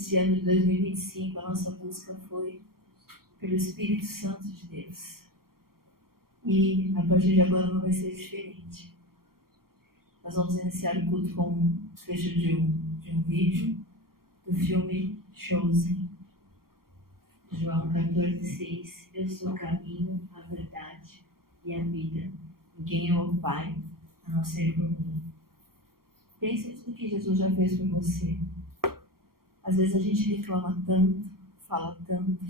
esse ano de 2025, a nossa busca foi pelo Espírito Santo de Deus. E a partir de agora não vai ser diferente. Nós vamos iniciar o culto com um trecho de um vídeo do filme Chosen. João 14,6. Eu sou o caminho, a verdade e a vida. Ninguém é o Pai, a não ser por mim. Pense no que Jesus já fez por você. Às vezes a gente reclama tanto, fala tanto,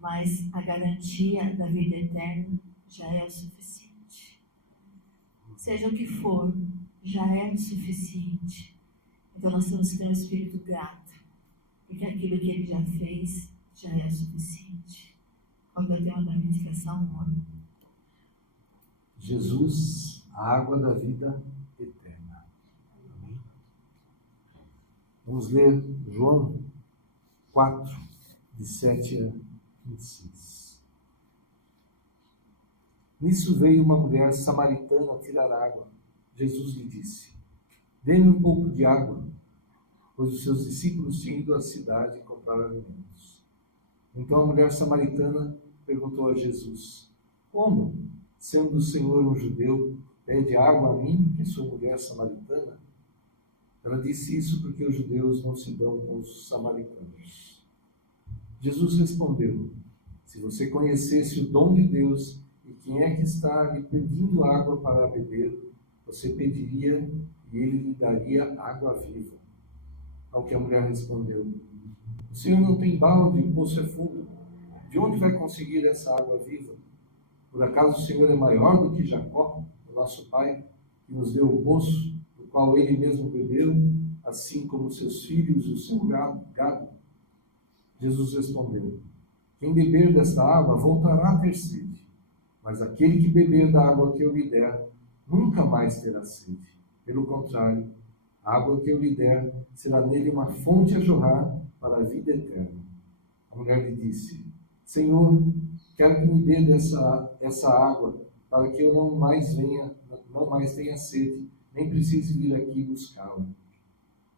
mas a garantia da vida eterna já é o suficiente. Seja o que for, já é o suficiente. Então nós temos que ter um espírito grato, porque aquilo que Ele já fez já é o suficiente. Qual é o tema da ministração, amor? Jesus, a água da vida eterna. Amém? Vamos ler João 4, de 7 a 26. Nisso veio uma mulher samaritana tirar água. Jesus lhe disse: dê-me um pouco de água, pois os seus discípulos tinham ido à cidade comprar alimentos. Então a mulher samaritana perguntou a Jesus: como, sendo o Senhor um judeu, pede água a mim, que sou mulher samaritana? Ela disse isso porque os judeus não se dão com os samaritanos. Jesus respondeu: se você conhecesse o dom de Deus e quem é que está lhe pedindo água para beber, você pediria e ele lhe daria água viva. Ao que a mulher respondeu: o Senhor não tem balde e o poço é fundo. De onde vai conseguir essa água viva? Por acaso o Senhor é maior do que Jacó, o nosso pai, que nos deu o poço, do qual ele mesmo bebeu, assim como seus filhos e o seu gado? Jesus respondeu: quem beber desta água voltará a ter sede. Mas aquele que beber da água que eu lhe der, nunca mais terá sede. Pelo contrário, a água que eu lhe der será nele uma fonte a jorrar para a vida eterna. A mulher lhe disse: Senhor, quero que me dê essa água, para que eu não mais tenha sede, nem precise vir aqui buscá-la.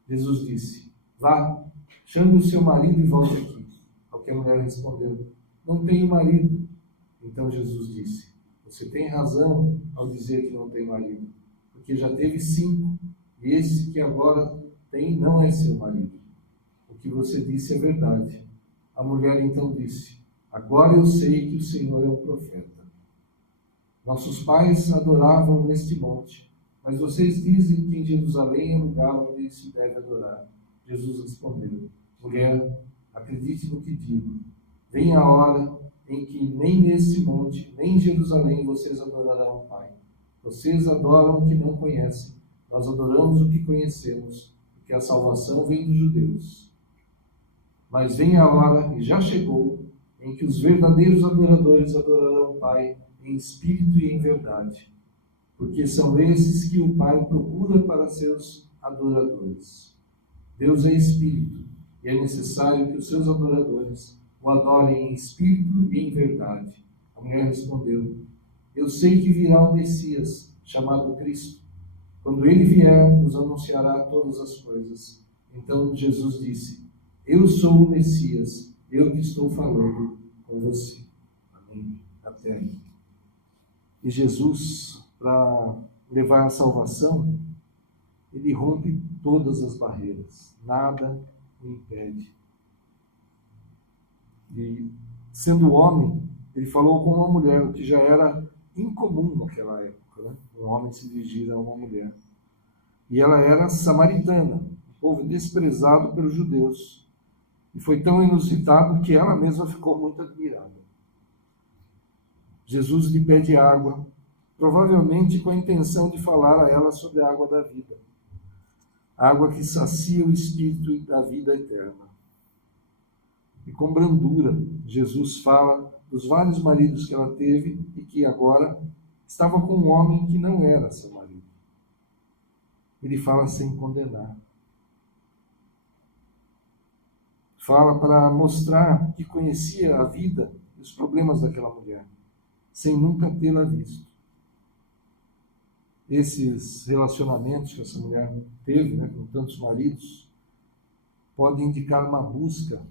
Jesus disse: vá, chame o seu marido e volte aqui. Ao que a mulher respondeu: não tenho marido. Então Jesus disse: você tem razão ao dizer que não tem marido, porque já teve 5, e esse que agora tem não é seu marido. O que você disse é verdade. A mulher então disse: agora eu sei que o Senhor é um profeta. Nossos pais adoravam neste monte, mas vocês dizem que em Jerusalém é o lugar onde se deve adorar. Jesus respondeu: mulher, acredite no que digo. Vem a hora em que nem nesse monte, nem em Jerusalém vocês adorarão o Pai. Vocês adoram o que não conhecem. Nós adoramos o que conhecemos, porque a salvação vem dos judeus. Mas vem a hora, e já chegou, em que os verdadeiros adoradores adorarão o Pai em espírito e em verdade, porque são esses que o Pai procura para seus adoradores. Deus é espírito, e é necessário que os seus adoradores o adorem em espírito e em verdade. A mulher respondeu: eu sei que virá o Messias, chamado Cristo. Quando ele vier, nos anunciará todas as coisas. Então Jesus disse: eu sou o Messias, eu que estou falando com você. Amém. Até aí. E Jesus, para levar a salvação, ele rompe todas as barreiras. Nada o impede. E, sendo homem, ele falou com uma mulher, o que já era incomum naquela época, né? Um homem se dirigir a uma mulher. E ela era samaritana, um povo desprezado pelos judeus. E foi tão inusitado que ela mesma ficou muito admirada. Jesus lhe pede água, provavelmente com a intenção de falar a ela sobre a água da vida. Água que sacia o espírito da vida eterna. E com brandura, Jesus fala dos vários maridos que ela teve e que agora estava com um homem que não era seu marido. Ele fala sem condenar. Fala para mostrar que conhecia a vida e os problemas daquela mulher, sem nunca tê-la visto. Esses relacionamentos que essa mulher teve, né, com tantos maridos, pode indicar uma busca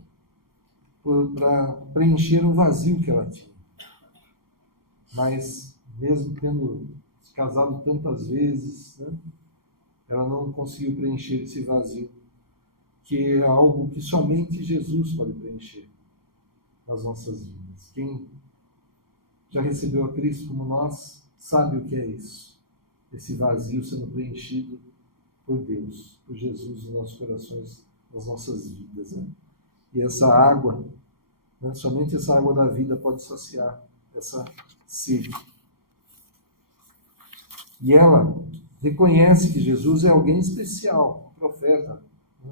para preencher um vazio que ela tinha. Mas, mesmo tendo se casado tantas vezes, né, ela não conseguiu preencher esse vazio, que é algo que somente Jesus pode preencher nas nossas vidas. Quem já recebeu a Cristo como nós, sabe o que é isso. Esse vazio sendo preenchido por Deus, por Jesus nos nossos corações, nas nossas vidas. Né? E essa água, né, somente essa água da vida pode saciar essa sede. E ela reconhece que Jesus é alguém especial, um profeta. Né?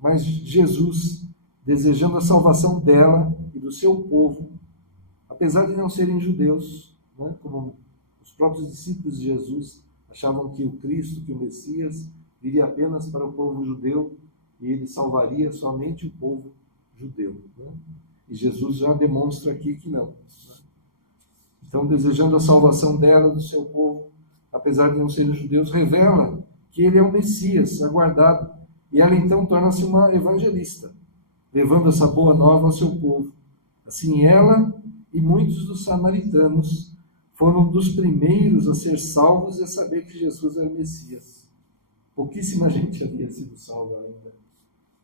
Mas Jesus, desejando a salvação dela e do seu povo, apesar de não serem judeus, né, como os próprios discípulos de Jesus achavam que o Cristo, que o Messias, viria apenas para o povo judeu e ele salvaria somente o povo judeu. Né? E Jesus já demonstra aqui que não. Né? Então, desejando a salvação dela, do seu povo, apesar de não serem judeus, revela que ele é o Messias aguardado. E ela então torna-se uma evangelista, levando essa boa nova ao seu povo. Assim, ela e muitos dos samaritanos foram dos primeiros a ser salvos e a saber que Jesus era o Messias. Pouquíssima gente havia sido salva ainda.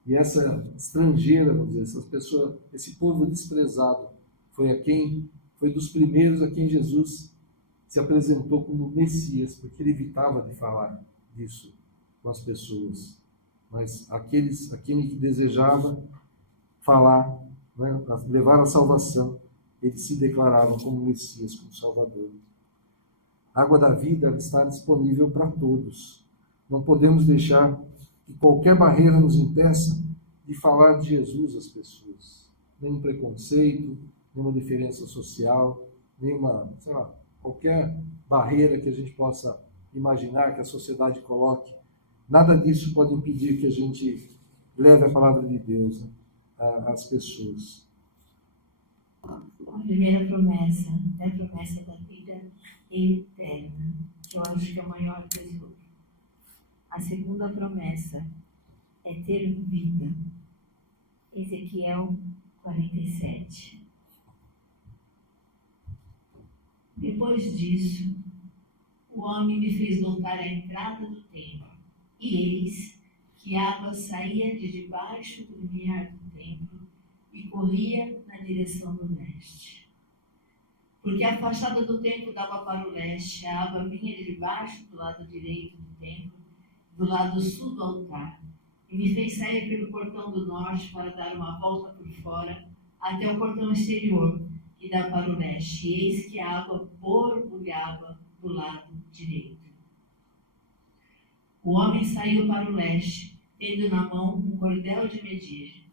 E essa estrangeira, vamos dizer, essas pessoas, esse povo desprezado, foi dos primeiros a quem Jesus se apresentou como Messias, porque ele evitava de falar disso com as pessoas. Mas aquele que desejava falar, né, levar a salvação, ele se declarava como Messias, como Salvador. A água da vida está disponível para todos. Não podemos deixar que qualquer barreira nos impeça de falar de Jesus às pessoas. Nenhum preconceito, nenhuma diferença social, nenhuma, qualquer barreira que a gente possa imaginar que a sociedade coloque. Nada disso pode impedir que a gente leve a palavra de Deus, né, às pessoas. A primeira promessa é a promessa da vida eterna, que eu acho que é o maior tesouro. A segunda promessa é ter vida. Ezequiel 47. Depois disso, o homem me fez voltar à entrada do templo, e eis que a água saía de debaixo do limiar do templo e corria na direção do leste. Porque a fachada do templo dava para o leste, a água vinha de debaixo do lado direito do templo, do lado sul do altar, e me fez sair pelo portão do norte para dar uma volta por fora até o portão exterior, que dá para o leste, e eis que a água borbulhava do lado direito. O homem saiu para o leste, tendo na mão um cordel de medir.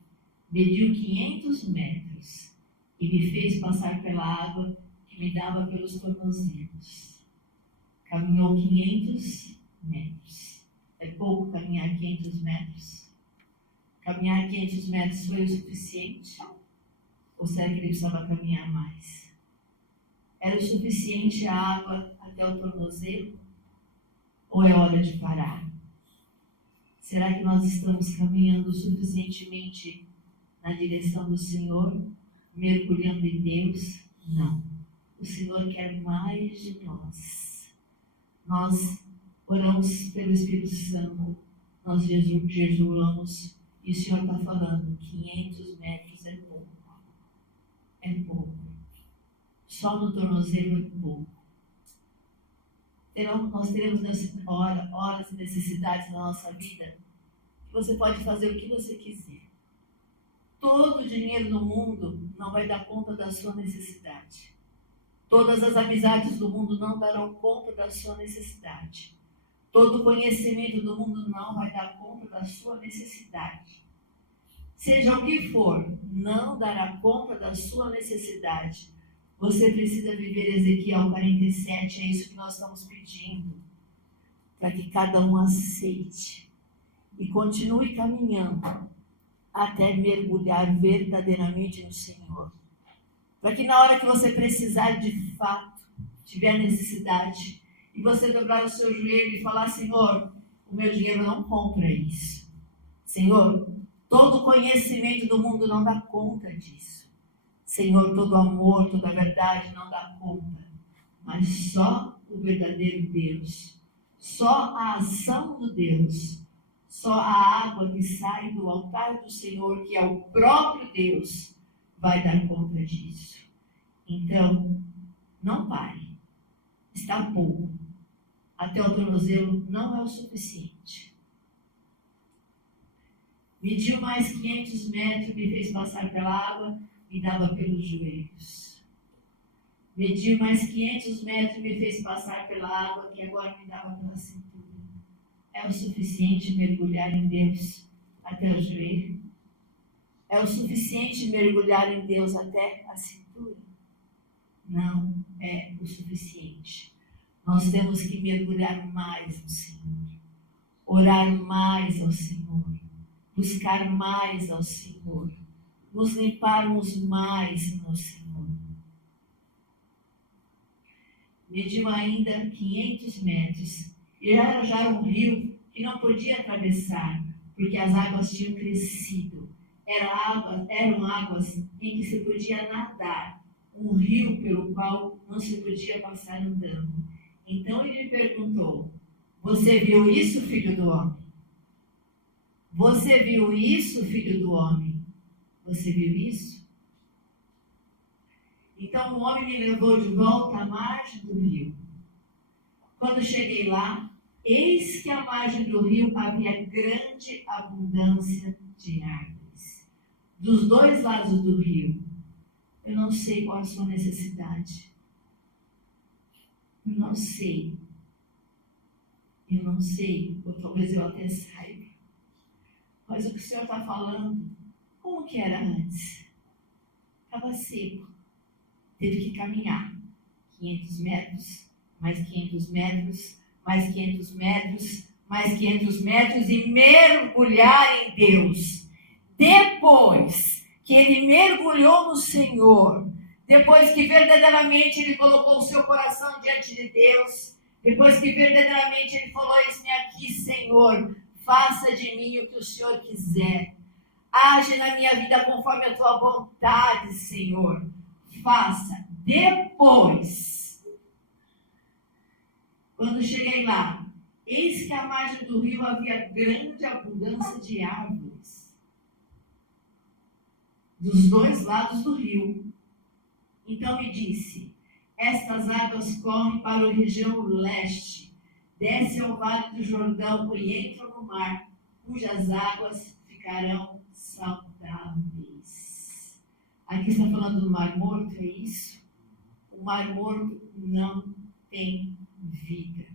Mediu 500 metros e me fez passar pela água que me dava pelos tornozelos. Caminhou 500 metros. É pouco caminhar 500 metros? Caminhar 500 metros foi o suficiente? Ou será que ele precisava caminhar mais? Era o suficiente a água até o tornozelo? Ou é hora de parar? Será que nós estamos caminhando suficientemente na direção do Senhor, mergulhando em Deus? Não. O Senhor quer mais de nós. Nós oramos pelo Espírito Santo, nós jejuamos, e o Senhor está falando, 500 metros é pouco. É pouco. Só no tornozelo é pouco. Nós teremos horas e necessidades na nossa vida que você pode fazer o que você quiser. Todo o dinheiro no mundo não vai dar conta da sua necessidade. Todas as amizades do mundo não darão conta da sua necessidade. Todo o conhecimento do mundo não vai dar conta da sua necessidade. Seja o que for, não dará conta da sua necessidade. Você precisa viver Ezequiel 47, é isso que nós estamos pedindo. Para que cada um aceite e continue caminhando até mergulhar verdadeiramente no Senhor. Para que na hora que você precisar de fato, tiver necessidade, e você dobrar o seu joelho e falar, Senhor, o meu dinheiro não compra isso. Senhor, Todo conhecimento do mundo não dá conta disso. Senhor, todo amor, toda verdade não dá conta. Mas só o verdadeiro Deus, só a ação do Deus, só a água que sai do altar do Senhor, que é o próprio Deus, vai dar conta disso. Então, não pare. Está pouco. Até o tornozelo não é o suficiente. Mediu mais 500 metros, me fez passar pela água e dava pelos joelhos. Mediu mais 500 metros, me fez passar pela água que agora me dava pela cintura. É o suficiente mergulhar em Deus até o joelho? É o suficiente mergulhar em Deus até a cintura? Não é o suficiente. Nós temos que mergulhar mais no Senhor, orar mais ao Senhor, buscar mais ao Senhor, nos limparmos mais no Senhor. Mediu ainda 500 metros e era já um rio que não podia atravessar, porque as águas tinham crescido. Eram águas em que se podia nadar, um rio pelo qual não se podia passar andando. Então ele perguntou: você viu isso, filho do homem? Você viu isso, filho do homem? Você viu isso? Então o homem me levou de volta à margem do rio. Quando cheguei lá, eis que à margem do rio havia grande abundância de árvores, dos dois lados do rio. Eu não sei qual a sua necessidade. Eu não sei, ou talvez eu até saiba. Mas o que o Senhor está falando, como que era antes? Estava seco. Teve que caminhar 500 metros, mais 500 metros, mais 500 metros, mais 500 metros e mergulhar em Deus. Depois que ele mergulhou no Senhor, depois que verdadeiramente ele colocou o seu coração diante de Deus, depois que verdadeiramente ele falou: eis-me aqui, Senhor, faça de mim o que o Senhor quiser. Age na minha vida conforme a tua vontade, Senhor. Faça. Depois, quando cheguei lá, eis que à margem do rio havia grande abundância de árvores, dos dois lados do rio. Então me disse: estas águas correm para a região leste, descem ao vale do Jordão e entram no mar, cujas águas ficarão saudáveis. Aqui está falando do Mar Morto, é isso? O Mar Morto não tem vida.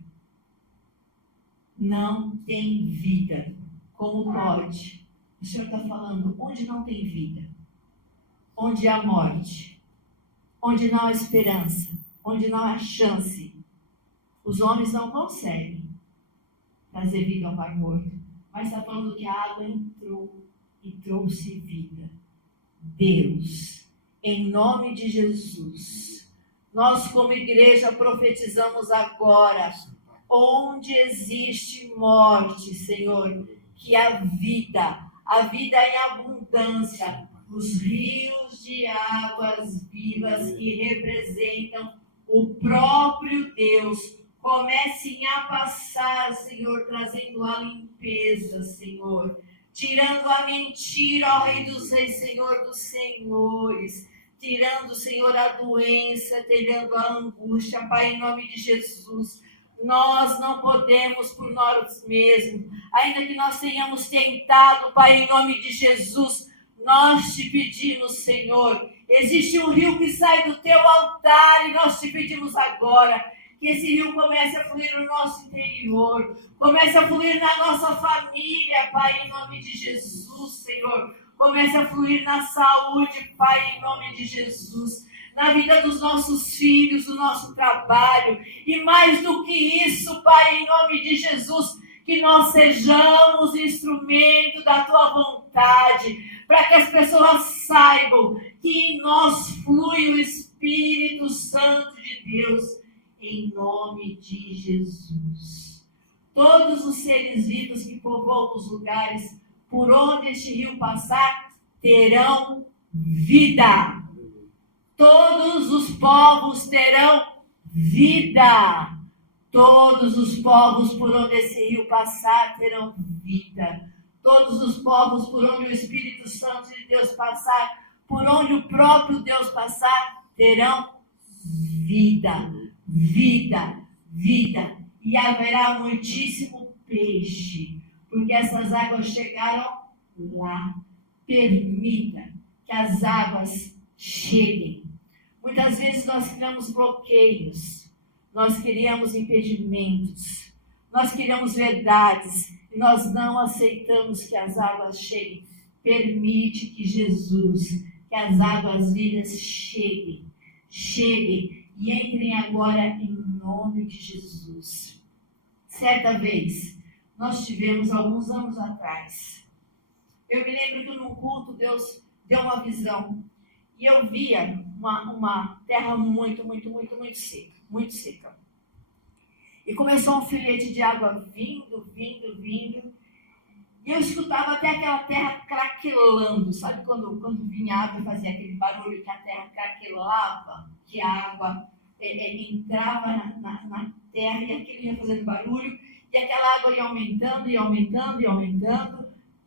Não tem vida. Como pode? O Senhor está falando onde não tem vida, onde há morte, onde não há esperança, onde não há chance. Os homens não conseguem trazer vida ao Mar Morto. Mas está falando que a água entrou e trouxe vida. Deus, em nome de Jesus, nós como igreja profetizamos agora, onde existe morte, Senhor, que a vida em abundância, os rios de águas vivas que representam o próprio Deus, comecem a passar, Senhor, trazendo a limpeza, Senhor, tirando a mentira, ó Rei dos Reis, Senhor dos Senhores, tirando, Senhor, a doença, tirando a angústia, Pai, em nome de Jesus. Nós não podemos por nós mesmos, ainda que nós tenhamos tentado, Pai, em nome de Jesus, nós te pedimos, Senhor, existe um rio que sai do teu altar e nós te pedimos agora que esse rio comece a fluir no nosso interior, comece a fluir na nossa família, Pai, em nome de Jesus, Senhor. Comece a fluir na saúde, Pai, em nome de Jesus. Na vida dos nossos filhos, do nosso trabalho. E mais do que isso, Pai, em nome de Jesus, que nós sejamos instrumento da Tua vontade, para que as pessoas saibam que em nós flui o Espírito Santo de Deus, em nome de Jesus. Todos os seres vivos que povoam os lugares por onde este rio passar, terão vida. Todos os povos terão vida. Todos os povos por onde esse rio passar terão vida. Todos os povos por onde o Espírito Santo de Deus passar, por onde o próprio Deus passar, terão vida, vida, vida. E haverá muitíssimo peixe, porque essas águas chegaram lá. Permita que as águas cheguem. Muitas vezes nós criamos bloqueios, nós criamos impedimentos, nós criamos verdades e nós não aceitamos que as águas cheguem. Permite que Jesus, que as águas vivas cheguem e entrem agora em nome de Jesus. Certa vez, nós tivemos, alguns anos atrás, eu me lembro que num culto Deus deu uma visão e eu via uma terra muito seca, muito seca. E começou um filete de água vindo. E eu escutava até aquela terra craquelando. Sabe quando vinha água e fazia aquele barulho que a terra craquelava? Que a água entrava na terra e aquilo ia fazendo barulho. E aquela água ia aumentando.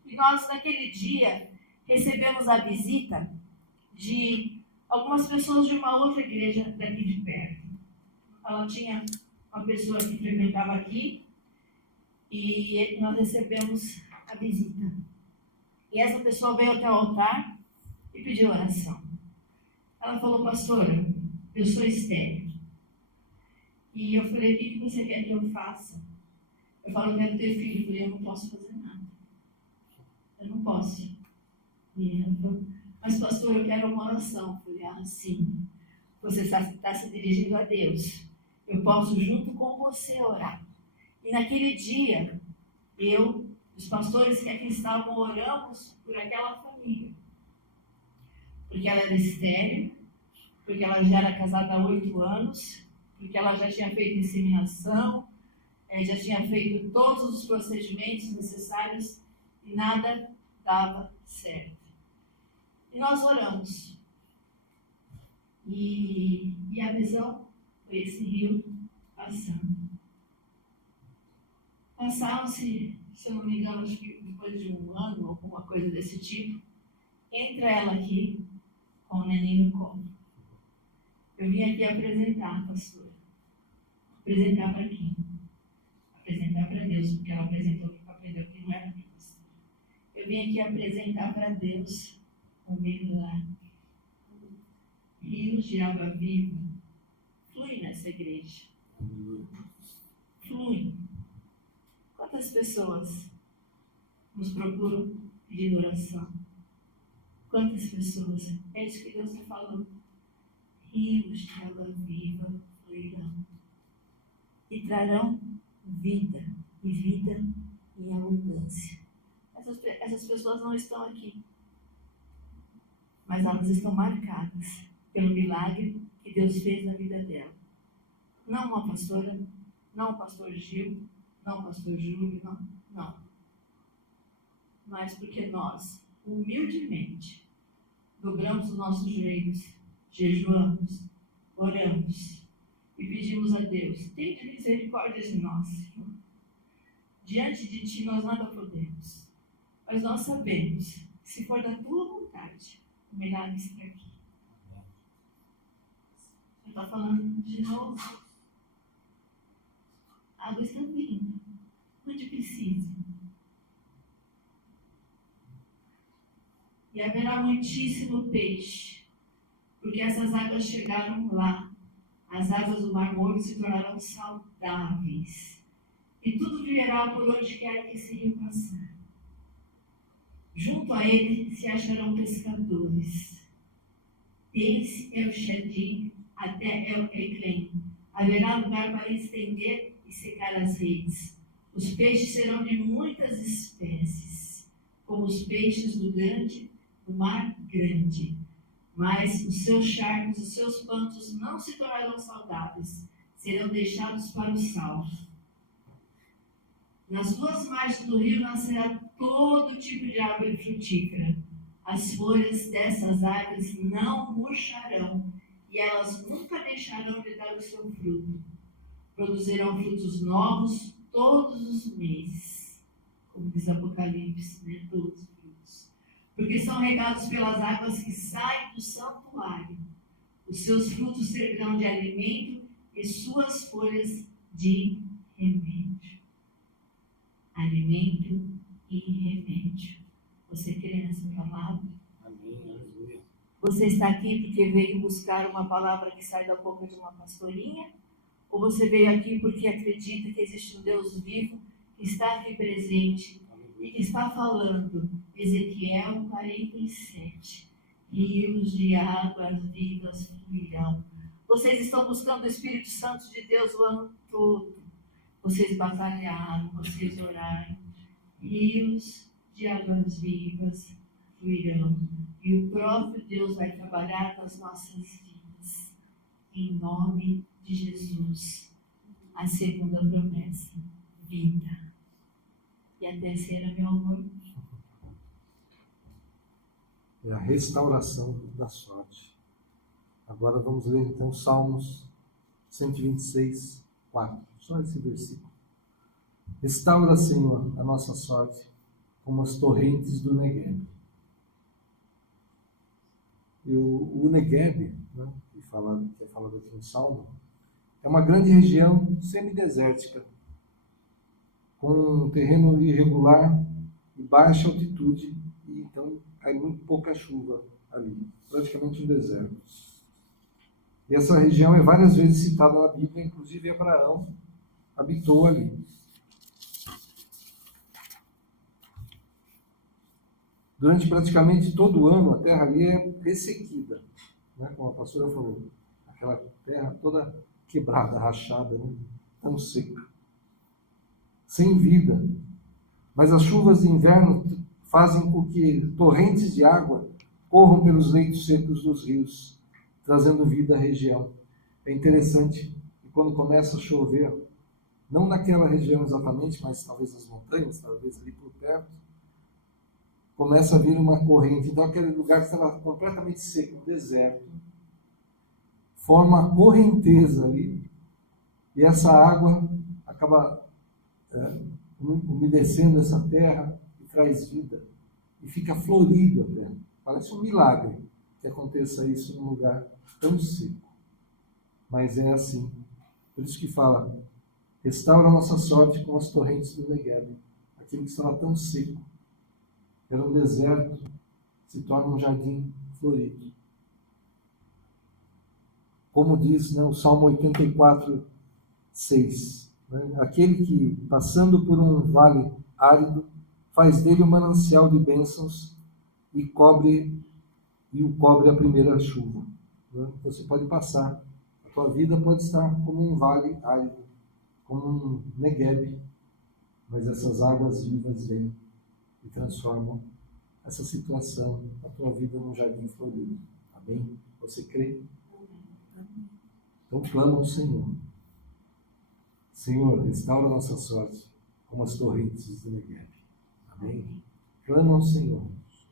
E nós, naquele dia, recebemos a visita de algumas pessoas de uma outra igreja daqui de perto. Ela tinha uma pessoa que frequentava aqui e nós recebemos a visita. E essa pessoa veio até o altar e pediu oração. Ela falou: pastora, eu sou estéril. E eu falei: o que você quer que eu faça? Eu falo: eu quero ter filho. Eu falei: eu não posso fazer nada. Eu não posso. E ela falou: mas pastor, eu quero uma oração. Eu falei: ah, sim. Você está se dirigindo a Deus. Eu posso junto com você orar. E naquele dia, os pastores que aqui estavam, oramos por aquela família. Porque ela era estéril, porque ela já era casada há 8 anos, porque ela já tinha feito inseminação, já tinha feito todos os procedimentos necessários e nada dava certo. E nós oramos. E a visão foi esse rio passando. Passaram-se, se eu não me engano, acho que depois de 1 ano, alguma coisa desse tipo, entra ela aqui com o neném no colo. Eu vim aqui apresentar, pastor. Apresentar para quem? Apresentar para Deus, porque ela aprendeu que não era Deus. Eu vim aqui apresentar para Deus um milagre. Rios de água viva fluem nessa igreja. Fluem. Quantas pessoas nos procuram pedindo oração? Quantas pessoas? É isso que Deus está falando. Rios de água viva fluirão e trarão vida, e vida em abundância. Essas pessoas não estão aqui, mas elas estão marcadas pelo milagre que Deus fez na vida dela. Não uma pastora, não o pastor Gil, não o pastor Júlio, não. Mas porque nós, humildemente, dobramos os nossos joelhos, jejuamos, oramos e pedimos a Deus: tenha misericórdia de nós, Senhor. Diante de Ti nós nada podemos, mas nós sabemos que se for da Tua vontade, o milagre está aqui. Eu estou falando de novo. A água está vindo onde precisa. E haverá muitíssimo peixe, porque essas águas chegaram lá. As águas do Mar Morto se tornarão saudáveis. E tudo viverá por onde quer que esse rio passar. Junto a ele se acharão pescadores. Desde El Shadim até El Ecrem haverá lugar para estender e secar as redes. Os peixes serão de muitas espécies, como os peixes do mar grande. Mas os seus charcos, os seus pantos não se tornarão saudáveis, serão deixados para o sal. Nas duas margens do rio nascerá todo tipo de árvore frutífera. As folhas dessas árvores não murcharão, e elas nunca deixarão de dar o seu fruto. Produzirão frutos novos todos os meses. Como diz Apocalipse, né? Todos os frutos. Porque são regados pelas águas que saem do santuário. Os seus frutos servirão de alimento e suas folhas de remédio. Alimento e remédio. Você crê nessa palavra? Amém, aleluia. Você está aqui porque veio buscar uma palavra que sai da boca de uma pastorinha? Ou você veio aqui porque acredita que existe um Deus vivo que está aqui presente e que está falando? Ezequiel 47. Rios de águas vivas fluirão. Vocês estão buscando o Espírito Santo de Deus o ano todo. Vocês batalharam, vocês oraram. Rios de águas vivas fluirão. E o próprio Deus vai trabalhar com as nossas vidas. Em nome de Jesus. A segunda promessa. Vida. E a terceira, meu amor? É a restauração da sorte. Agora vamos ler então Salmos 126, 4. Só esse versículo. Restaura, Senhor, a nossa sorte, como as torrentes do Negueb. E o Negueb, né, que é falado aqui no Salmo, é uma grande região semidesértica, com um terreno irregular e baixa altitude, e então cai muito pouca chuva ali, praticamente um deserto. E essa região é várias vezes citada na Bíblia, inclusive Abraão habitou ali. Durante praticamente todo o ano, a terra ali é ressequida, né? Como a pastora falou, aquela terra toda quebrada, rachada, né? Tão seca, sem vida. Mas as chuvas de inverno fazem com que torrentes de água corram pelos leitos secos dos rios, trazendo vida à região. É interessante que quando começa a chover, não naquela região exatamente, mas talvez nas montanhas, talvez ali por perto, começa a vir uma corrente. Então aquele lugar que estava completamente seco, um deserto, forma uma correnteza ali, e essa água acaba umedecendo essa terra e traz vida, e fica florido a terra. Parece um milagre que aconteça isso num lugar tão seco, mas é assim. Por isso que fala, restaura a nossa sorte com as torrentes do Negueb. Aquilo que estava tão seco, era um deserto, se torna um jardim florido. Como diz, né, o Salmo 84, 6. Né, aquele que, passando por um vale árido, faz dele um manancial de bênçãos e o cobre a primeira chuva. Né? Você pode passar. A tua vida pode estar como um vale árido, como um Negueb, mas essas águas vivas vêm e transformam essa situação, a tua vida num jardim florido. Amém? Você crê? Então clama ao Senhor. Senhor, restaura a nossa sorte como as torrentes do Negueb. Amém? Clama ao Senhor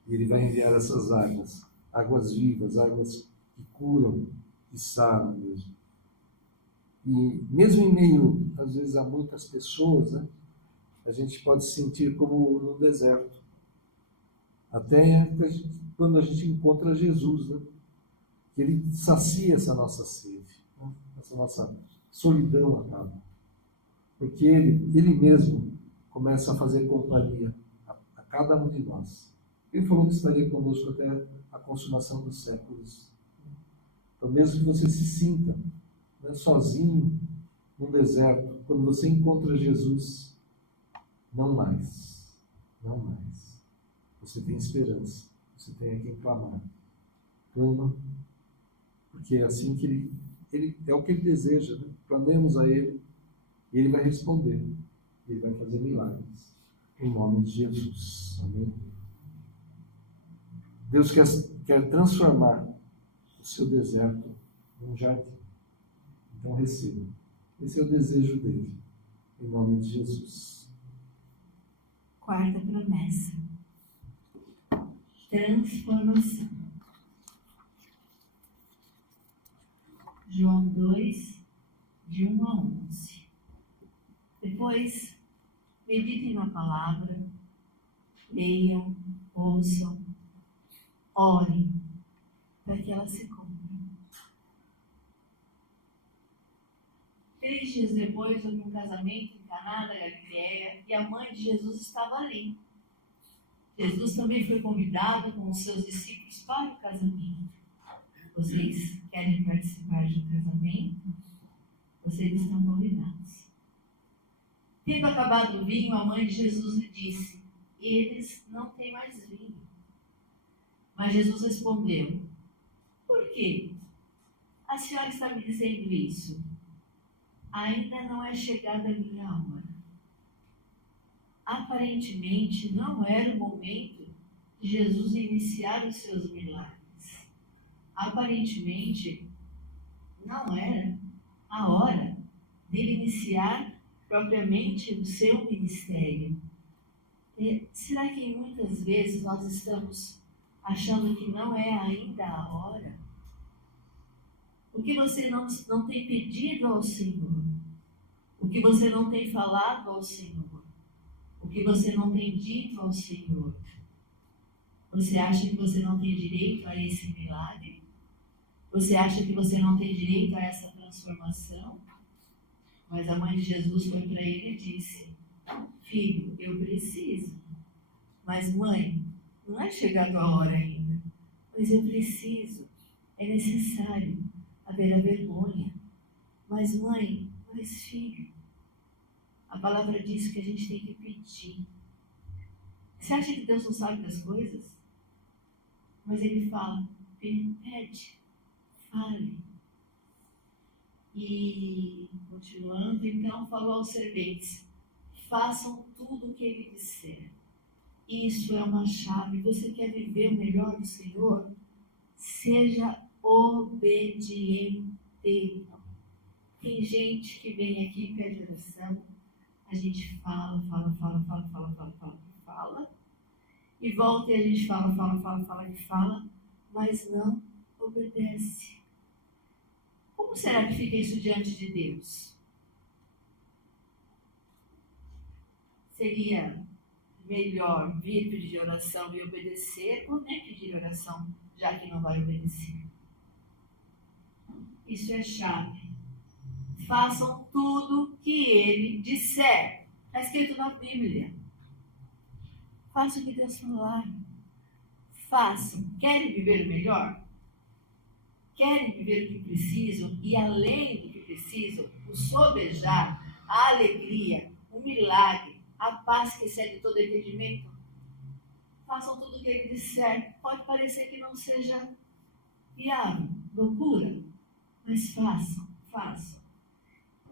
e Ele vai enviar essas águas, águas vivas, águas que curam, que saram mesmo. E mesmo em meio, às vezes, a muitas pessoas, né, a gente pode se sentir como no deserto. Até quando a gente encontra Jesus, né, que Ele sacia essa nossa sede, né, essa nossa solidão acaba. Porque Ele mesmo começa a fazer companhia a cada um de nós. Ele falou que estaria conosco até a consumação dos séculos. Então, mesmo que você se sinta, né, sozinho num deserto, quando você encontra Jesus, não mais. Você tem esperança, você tem a quem clamar. Clama, porque é assim que ele é o que Ele deseja, né? Clamemos a Ele e Ele vai responder. Ele vai fazer milagres. Em nome de Jesus. Amém? Deus quer transformar o seu deserto num jardim. Então receba. Esse é o desejo dele. Em nome de Jesus. Quarta promessa. Transformação. João 2, de 1 a 11. Depois, meditem na palavra, leiam, ouçam, orem, para que ela se cumpra. 3 dias depois, houve um casamento em Caná da Galileia e a mãe de Jesus estava ali. Jesus também foi convidado com os seus discípulos para o casamento. Vocês querem participar de um casamento? Vocês estão convidados. Tendo acabado o vinho, a mãe de Jesus lhe disse: eles não têm mais vinho. Mas Jesus respondeu: por quê? A senhora está me dizendo isso? Ainda não é chegada a minha hora. Aparentemente, não era o momento de Jesus iniciar os seus milagres. Aparentemente, não era a hora dele iniciar propriamente o seu ministério. Será que muitas vezes nós estamos achando que não é ainda a hora? O que você não tem pedido ao Senhor? O que você não tem falado ao Senhor? O que você não tem dito ao Senhor? Você acha que você não tem direito a esse milagre? Você acha que você não tem direito a essa transformação? Mas a mãe de Jesus foi para ele e disse: filho, eu preciso. Mas mãe, não é chegado a hora ainda. Mas eu preciso. É necessário. Haverá vergonha. Mas mãe, mas filho, a palavra diz que a gente tem que pedir. Você acha que Deus não sabe das coisas? Mas ele fala: pede, fale. E continuando, então falou aos serventes: façam tudo o que ele disser. Isso é uma chave. Você quer viver o melhor do Senhor? Seja obediente. Tem gente que vem aqui e pede oração, a gente fala, e volta e a gente fala, mas não obedece. Como será que fica isso diante de Deus? Seria melhor vir pedir oração e obedecer, ou nem pedir oração, já que não vai obedecer? Isso é chave. Façam tudo que ele disser. Está escrito na Bíblia. Façam o que Deus falar. Façam. Querem viver o melhor? Querem viver o que precisam? E além do que precisam, o sobejar, a alegria, o milagre, a paz que excede todo entendimento? Façam tudo o que ele disser. Pode parecer que não seja viável, loucura, mas façam.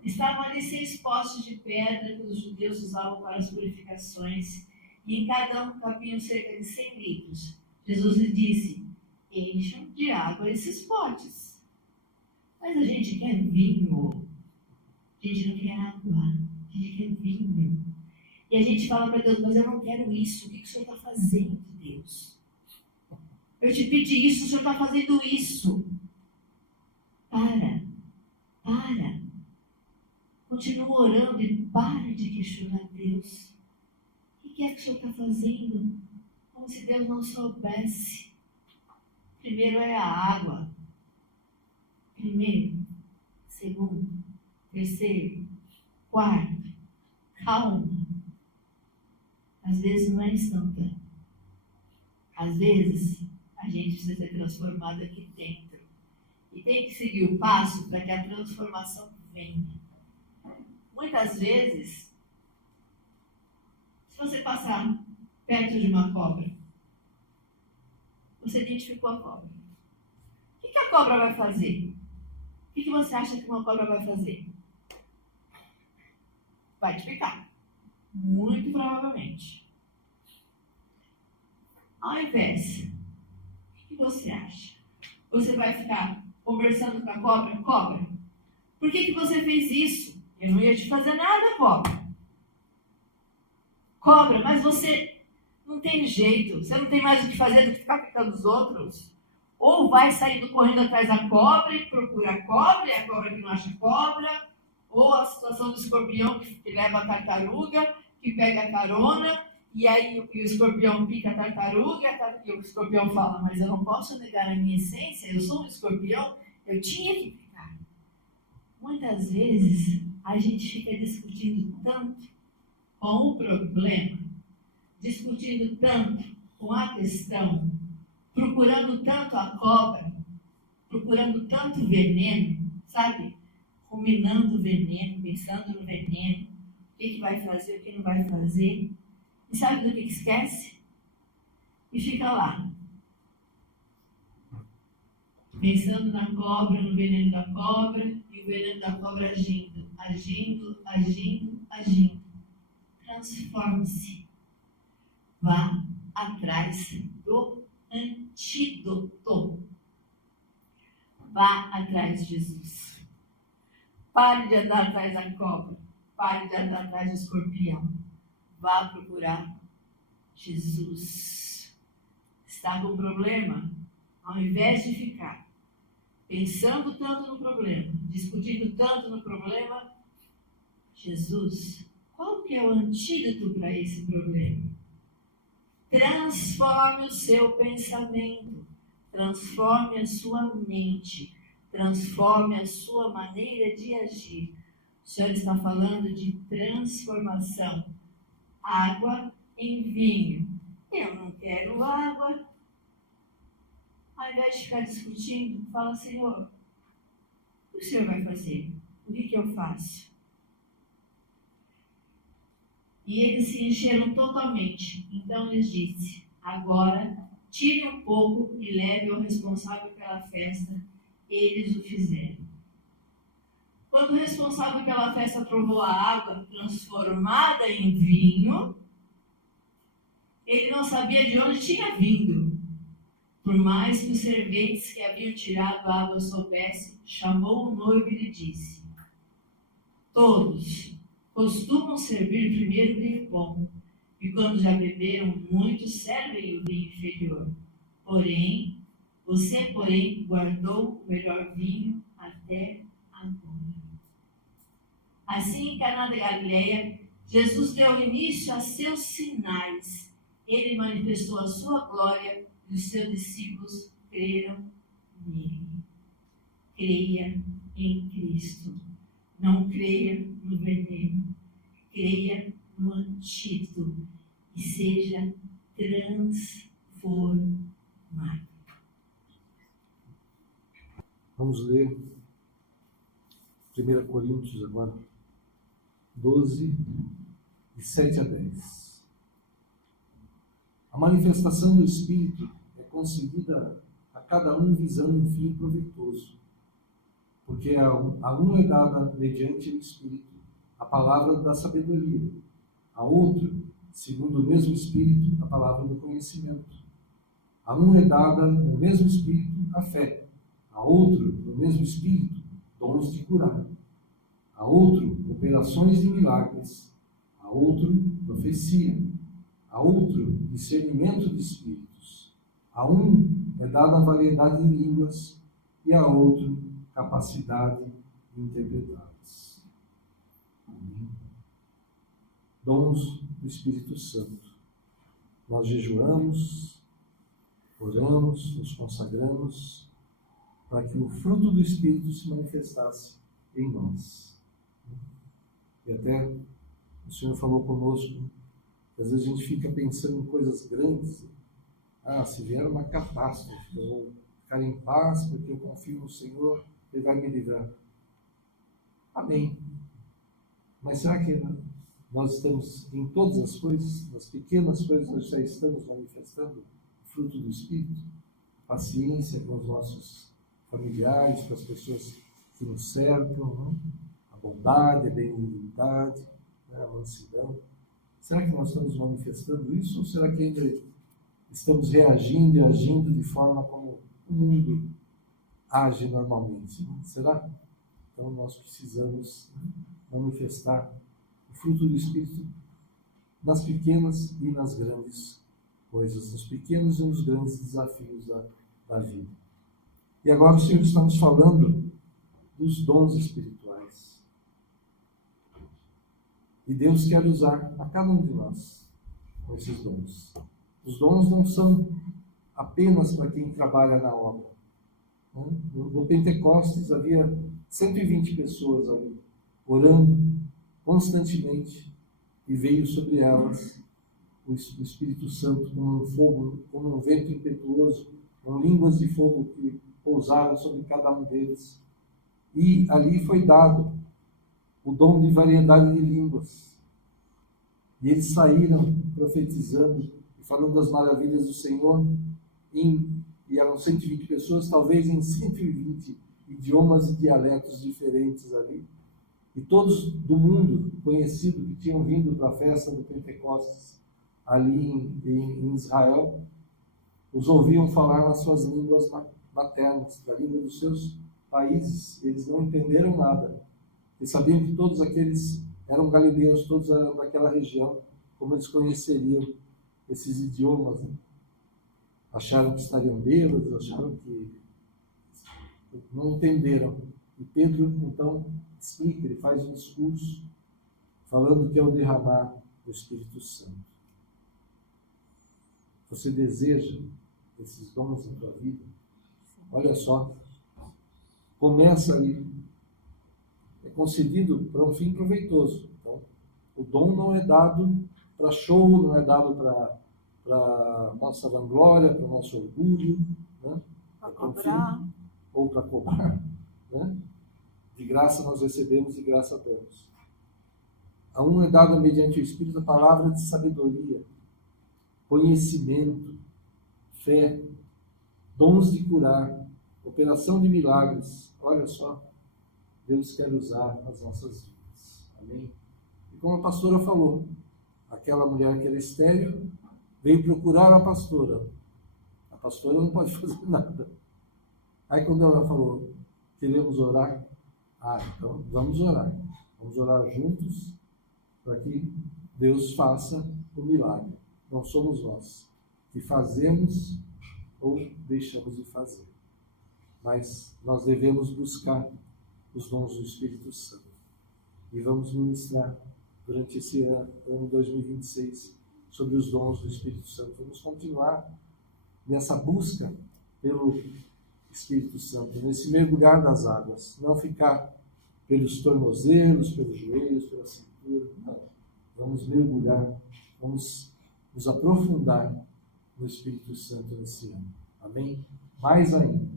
Estavam ali 6 postes de pedra que os judeus usavam para as purificações, e em cada um cabiam cerca de 100 litros. Jesus lhe disse: encham de água esses potes. Mas a gente quer vinho. A gente não quer água, a gente quer vinho. E a gente fala para Deus: mas eu não quero isso. O que o Senhor está fazendo, Deus? Eu te pedi isso, o Senhor está fazendo isso. Para. Continua orando e para de questionar Deus. O que é que o Senhor está fazendo? Como se Deus não soubesse. Primeiro é a água. Primeiro, segundo, terceiro, quarto. Calma. Às vezes não é instantâneo. Às vezes a gente precisa ser transformado aqui dentro. E tem que seguir o passo para que a transformação venha. Muitas vezes, se você passar perto de uma cobra, você identificou a cobra. O que a cobra vai fazer? O que você acha que uma cobra vai fazer? Vai te picar. Muito provavelmente. Ao invés, o que você acha? Você vai ficar conversando com a cobra? Cobra, por que você fez isso? Eu não ia te fazer nada, cobra. Cobra, mas você não tem jeito, você não tem mais o que fazer do que ficar picando os outros. Ou vai saindo correndo atrás da cobra e procura a cobra, e a cobra que não acha cobra, ou a situação do escorpião que leva a tartaruga, que pega a carona, e aí o escorpião pica a tartaruga, e o escorpião fala, mas eu não posso negar a minha essência, eu sou um escorpião, eu tinha que picar. Muitas vezes a gente fica discutindo tanto com o problema, discutindo tanto com a questão, procurando tanto a cobra, procurando tanto veneno, sabe? Ruminando o veneno, pensando no veneno, o que vai fazer, o que não vai fazer. E sabe do que esquece? E fica lá, pensando na cobra, no veneno da cobra, e o veneno da cobra agindo, agindo, agindo, agindo. Transforme-se. Vá atrás do antídoto. Vá atrás de Jesus. Pare de andar atrás da cobra. Pare de andar atrás do escorpião. Vá procurar Jesus. Está com problema? Ao invés de ficar pensando tanto no problema, discutindo tanto no problema, Jesus, qual que é o antídoto para esse problema? Transforme o seu pensamento, transforme a sua mente, transforme a sua maneira de agir. O Senhor está falando de transformação. Água em vinho. Eu não quero água. Ao invés de ficar discutindo, fala, Senhor, o que o Senhor vai fazer? O que eu faço? E eles se encheram totalmente. Então lhes disse, agora tire um pouco e leve ao responsável pela festa. Eles o fizeram. Quando o responsável pela festa provou a água transformada em vinho, ele não sabia de onde tinha vindo. Por mais que os serventes que haviam tirado a água soubessem, chamou o noivo e lhe disse, todos costumam servir primeiro o vinho bom, e quando já beberam muito, servem o vinho inferior. Você, guardou o melhor vinho até agora. Assim, em Caná da Galileia, Jesus deu início a seus sinais. Ele manifestou a sua glória e os seus discípulos creram nele. Creia em Cristo. Não creia no veneno. Creia no antídoto e seja transformado. Vamos ler 1 Coríntios agora, 12, de 7 a 10. A manifestação do Espírito é concedida a cada um visando um fim proveitoso, porque a um é dada mediante o Espírito a palavra da sabedoria, a outro, segundo o mesmo Espírito, a palavra do conhecimento. A um é dada no mesmo Espírito a fé, a outro, no mesmo Espírito, dons de curar, a outro, operações de milagres, a outro, profecia, a outro, discernimento de espíritos, a um é dada a variedade de línguas e a outro, capacidade de interpretá-las. Dons do Espírito Santo. Nós jejuamos, oramos, nos consagramos para que o fruto do Espírito se manifestasse em nós. E até o Senhor falou conosco, que às vezes a gente fica pensando em coisas grandes. Se vier uma catástrofe, eu vou ficar em paz porque eu confio no Senhor, Ele vai me livrar. Amém. Mas será que nós estamos em todas as coisas, nas pequenas coisas, nós já estamos manifestando o fruto do Espírito? Paciência com os nossos familiares, com as pessoas que nos cercam, não? A bondade, a benignidade, a mansidão. Será que nós estamos manifestando isso? Ou será que ainda estamos reagindo e agindo de forma como o mundo age normalmente? Não? Será? Então nós precisamos manifestar o fruto do Espírito nas pequenas e nas grandes coisas, nos pequenos e nos grandes desafios da vida. E agora o Senhor está nos falando dos dons espirituais. E Deus quer usar a cada um de nós com esses dons. Os dons não são apenas para quem trabalha na obra. No Pentecostes havia 120 pessoas ali, orando constantemente, e veio sobre elas o Espírito Santo como um fogo, como um vento impetuoso, com línguas de fogo que pousaram sobre cada um deles. E ali foi dado o dom de variedade de línguas. E eles saíram profetizando e falando das maravilhas do Senhor, e eram 120 pessoas, talvez em 120 idiomas e dialetos diferentes ali. E todos do mundo conhecido que tinham vindo para a festa do Pentecostes ali em Israel, os ouviam falar nas suas línguas maternas, da língua dos seus países. Eles não entenderam nada. Eles sabiam que todos aqueles eram galileus, todos eram daquela região, como eles conheceriam esses idiomas, né? Acharam que estariam bêbados, acharam que não entenderam. E Pedro, então, explica, ele faz um discurso falando que é o derramar do Espírito Santo. Você deseja esses dons na tua vida? Olha só, começa ali, é concedido para um fim proveitoso. Então, o dom não é dado para show, não é dado para nossa vanglória, para o nosso orgulho, né? Para cobrar. Ou para cobrar, né? De graça nós recebemos, de graça damos. A um é dada mediante o Espírito a palavra de sabedoria, conhecimento, fé, dons de curar, operação de milagres. Olha só, Deus quer usar as nossas vidas. Amém? E como a pastora falou, aquela mulher que era estéril veio procurar a pastora. A pastora não pode fazer nada. Aí quando ela falou, queremos orar, então vamos orar. Vamos orar juntos para que Deus faça o milagre. Não somos nós que fazemos ou deixamos de fazer. Mas nós devemos buscar os dons do Espírito Santo. E vamos ministrar durante esse ano 2026 sobre os dons do Espírito Santo. Vamos continuar nessa busca pelo Espírito Santo, nesse mergulhar das águas. Não ficar pelos tornozelos, pelos joelhos, pela cintura. Não. Vamos mergulhar, vamos nos aprofundar no Espírito Santo nesse ano. Amém? Mais ainda,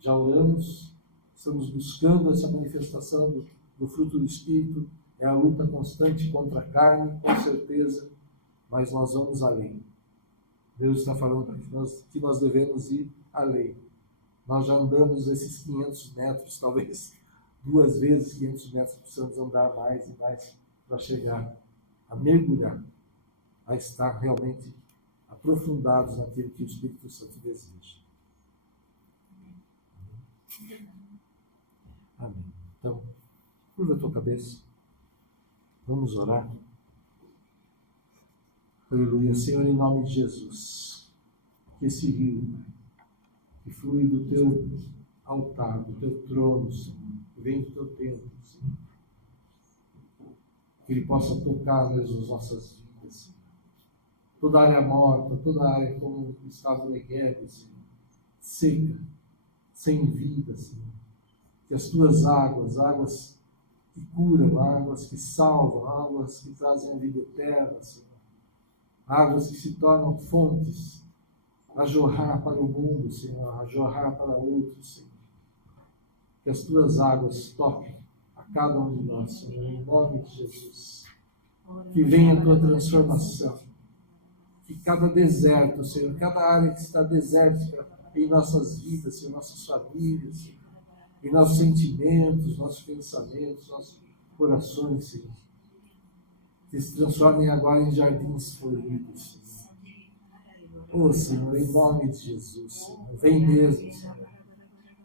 já oramos, estamos buscando essa manifestação do fruto do Espírito, é a luta constante contra a carne, com certeza, mas nós vamos além. Deus está falando que nós devemos ir além. Nós já andamos esses 500 metros, talvez 2 vezes 500 metros, precisamos andar mais e mais para chegar a mergulhar, a estar realmente aprofundados naquilo que o Espírito Santo deseja. Amém. Então, curva a tua cabeça. Vamos orar. Aleluia. Senhor, em nome de Jesus, que esse rio que flui do teu altar, do teu trono, Senhor, que vem do teu templo, Senhor, que ele possa tocar nas nossas vidas, Senhor. Toda área morta, toda área como estava o Negueb, Senhor, seca, sem vida, Senhor. Que as tuas águas que curam, águas que salvam, águas que trazem a vida eterna, Senhor. Águas que se tornam fontes a jorrar para o mundo, Senhor, a jorrar para outros, Senhor. Que as tuas águas toquem a cada um de nós, Senhor, em nome de Jesus. Que venha a tua transformação. Que cada deserto, Senhor, cada área que está desértica em nossas vidas, Senhor, nossas famílias, Senhor, em nossos sentimentos, nossos pensamentos, nossos corações, Senhor, que se transformem agora em jardins floridos, Senhor. Oh, Senhor, em nome de Jesus, Senhor, vem mesmo, Senhor.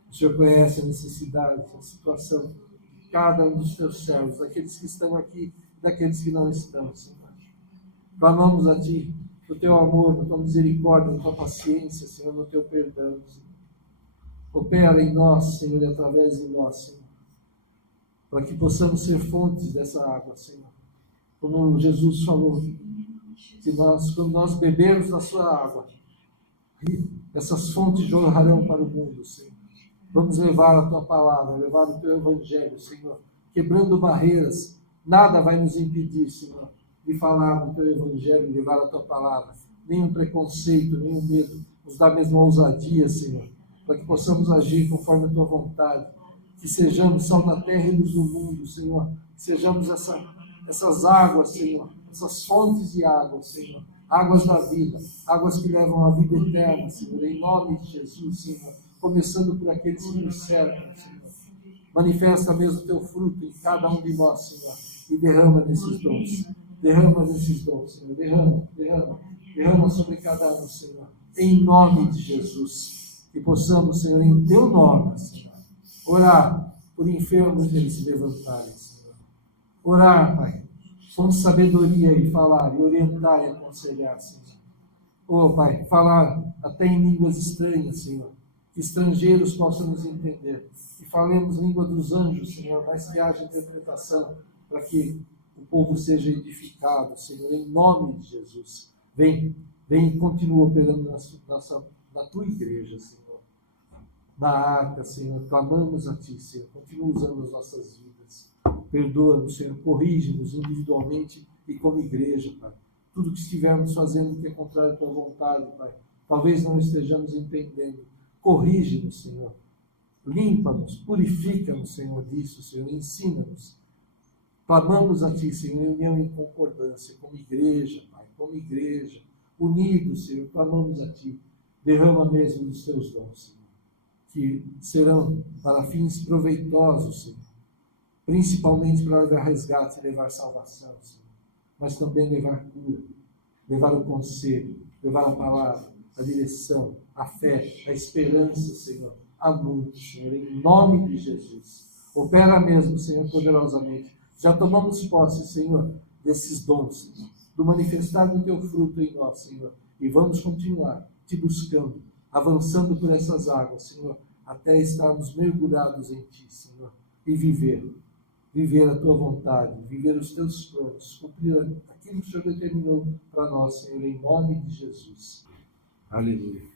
O Senhor conhece a necessidade, a situação de cada um dos teus servos, daqueles que estão aqui, daqueles que não estão, Senhor. Clamamos a Ti, no Teu amor, na Tua misericórdia, na Tua paciência, Senhor, no Teu perdão, Senhor. Opera em nós, Senhor, e através de nós, Senhor, para que possamos ser fontes dessa água, Senhor. Como Jesus falou, que quando nós bebermos da Sua água, essas fontes jorrarão para o mundo, Senhor. Vamos levar a Tua palavra, levar o Teu Evangelho, Senhor, quebrando barreiras. Nada vai nos impedir, Senhor, de falar do Teu Evangelho, de levar a Tua palavra. Nenhum preconceito, nenhum medo. Nos dá a mesma ousadia, Senhor, para que possamos agir conforme a Tua vontade. Que sejamos sal da terra e luz do mundo, Senhor. Que sejamos essas águas, Senhor, essas fontes de água, Senhor. Águas da vida, águas que levam à vida eterna, Senhor. Em nome de Jesus, Senhor. Começando por aqueles que nos cercam, Senhor. Manifesta mesmo o Teu fruto em cada um de nós, Senhor. E derrama nesses dons. Derrama nesses dons, Senhor. Derrama sobre cada um, Senhor. Em nome de Jesus. Que possamos, Senhor, em Teu nome, Senhor, orar por enfermos deles se levantarem, Senhor. Orar, Pai, com sabedoria e falar, e orientar e aconselhar, Senhor. Oh, Pai, falar até em línguas estranhas, Senhor. Que estrangeiros possam nos entender. E falemos língua dos anjos, Senhor, mas que haja interpretação para que o povo seja edificado, Senhor, em nome de Jesus. Vem e continua operando na Tua igreja, Senhor. Na arca, Senhor, clamamos a Ti, Senhor. Continua usando as nossas vidas. Perdoa-nos, Senhor, corrige-nos individualmente e como igreja, Pai. Tudo que estivermos fazendo que é contrário à Tua vontade, Pai. Talvez não estejamos entendendo. Corrige-nos, Senhor. Limpa-nos, purifica-nos, Senhor, disso, Senhor. Ensina-nos. Clamamos a Ti, Senhor, em união e em concordância, como igreja, Pai, como igreja. Unidos, Senhor, clamamos a Ti. Derrama mesmo dos Teus dons, Senhor, que serão para fins proveitosos, Senhor. Principalmente para levar resgate e levar salvação, Senhor. Mas também levar cura, levar o conselho, levar a palavra, a direção, a fé, a esperança, Senhor, a muitos, Senhor, em nome de Jesus. Opera mesmo, Senhor, poderosamente. Já tomamos posse, Senhor, desses dons, Senhor, do manifestar do Teu fruto em nós, Senhor, e vamos continuar Te buscando, avançando por essas águas, Senhor, até estarmos mergulhados em Ti, Senhor, e viver a Tua vontade, viver os Teus planos, cumprir aquilo que o Senhor determinou para nós, Senhor, em nome de Jesus. Aleluia.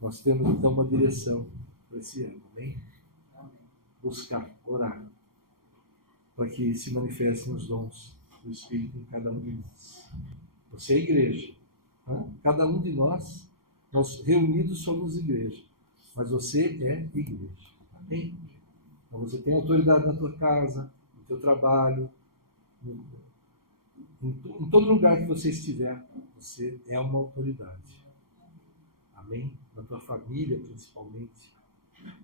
Nós temos então uma direção para esse ano, amém? Buscar, orar, para que se manifestem os dons do Espírito em cada um de nós. Você é igreja, né? Cada um de nós reunidos somos igreja, mas você é igreja, amém? Então você tem autoridade na tua casa, no teu trabalho, em todo lugar que você estiver, você é uma autoridade. Amém? Na tua família, principalmente.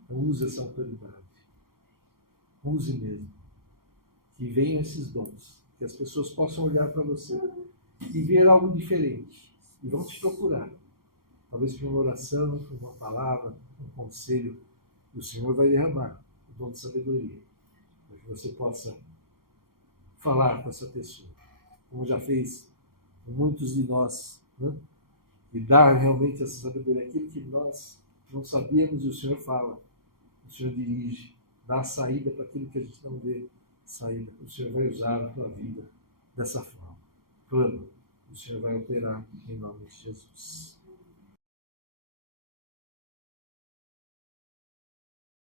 Então, use essa autoridade. Use mesmo. Que venham esses dons. Que as pessoas possam olhar para você e ver algo diferente. E vão te procurar. Talvez por uma oração, por uma palavra, um conselho. E o Senhor vai derramar o dom de sabedoria. Para que você possa falar com essa pessoa. Como já fez com muitos de nós, né? E dar realmente essa sabedoria, aquilo que nós não sabíamos, e o Senhor fala, o Senhor dirige, dá a saída para aquilo que a gente não vê saída. O Senhor vai usar a tua vida dessa forma. Clama, o Senhor vai operar em nome de Jesus.